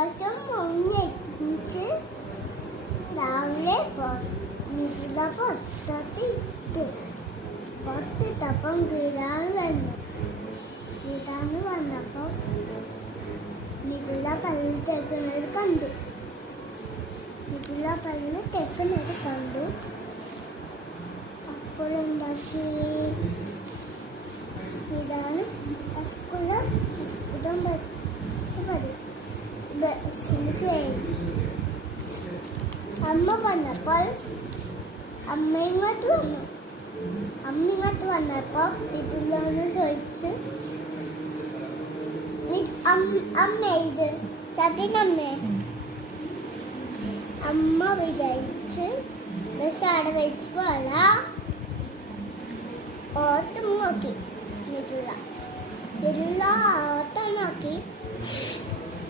ദിവസം മുന്നെത്തിച്ച് രാവിലെ പുറത്തിട്ടപ്പം കീടാണ് വന്നപ്പോൾ മിഥുല പല്ലിൽ തേക്കുന്നത് കണ്ടു. അപ്പോൾ എന്താക്കി, ഇതാണ് അസ്കുലം ബസ്സിന് കയറി. അമ്മ വന്നപ്പോൾ അമ്മ ഇങ്ങോട്ട് വന്നപ്പോൾ മിഥുലോട് ചോദിച്ചു, അമ്മ ഇത് സബിനമ്മേ. അമ്മ വിചാരിച്ച് ബസ് അവിടെ വെച്ച് പോലെ ഓട്ടം നോക്കി. മിഥുല ഓട്ടം നോക്കി.